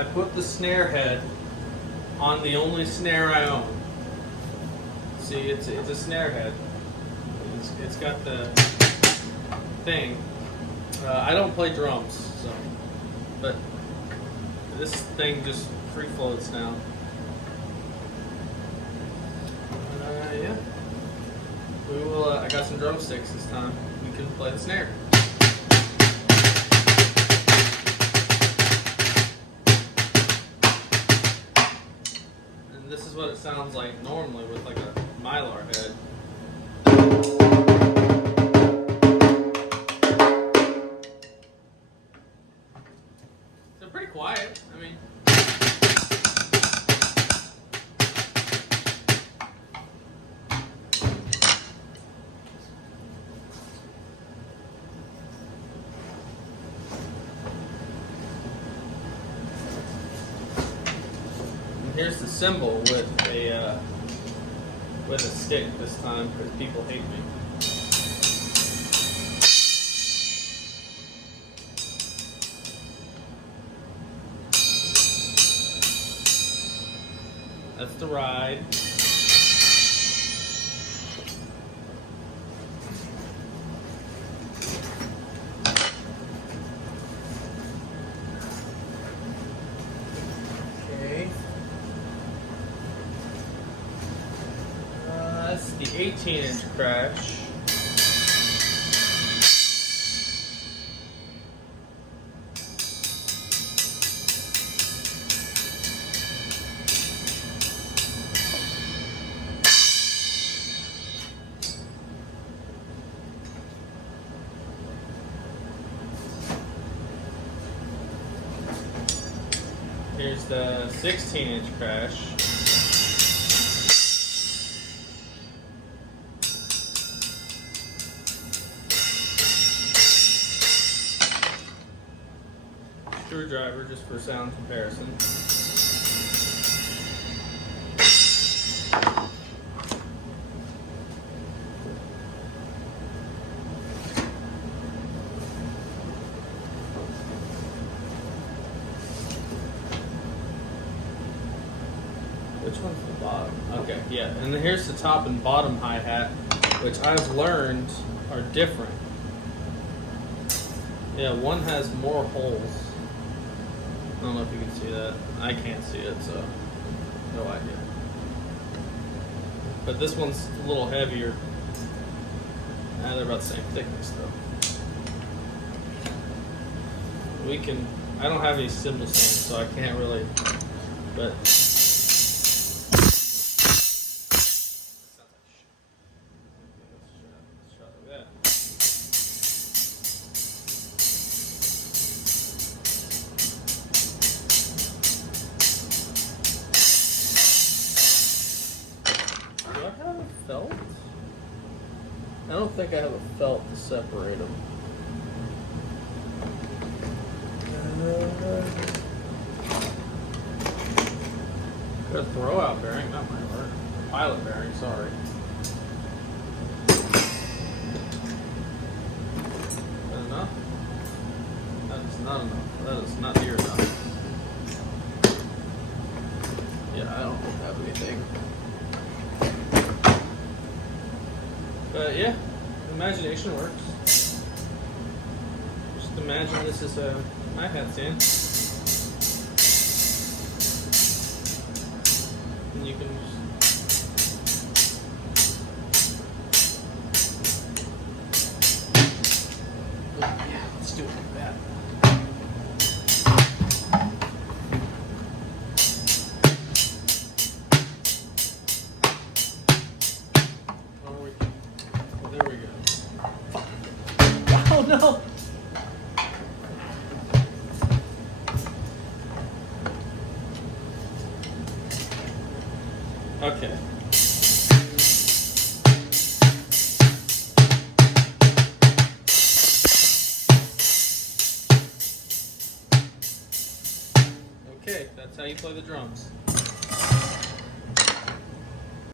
I put the snare head on the only snare I own. See, it's a snare head. It's got the thing. I don't play drums, so, but this thing just free floats now. Yeah. We will. I got some drumsticks this time. We can play the snare. And this is what it sounds like normally with like a mylar head. They're pretty quiet. I mean. Here's the cymbal with a stick this time because people hate me. That's the ride. That's the 18-inch crash. Here's the 16-inch crash. Screwdriver just for sound comparison. Which one's the bottom? Okay, yeah. And then here's the top and bottom hi-hat, which I've learned are different. Yeah, one has more holes. I don't know if you can see that. I can't see it, so no idea. But this one's a little heavier. They're about the same thickness, though. I don't have any cymbal stands, so I can't really, but. Do I have a felt? I don't think I have a felt to separate them. Got a throwout bearing, that might work. Pilot bearing, sorry. Is that enough? That is not enough. That is not near enough. Yeah, I don't have anything. But yeah, imagination works. Just imagine this is a hi-hat stand. And you can just yeah, let's do it like that. There we go. Oh no! Okay. Okay, that's how you play the drums.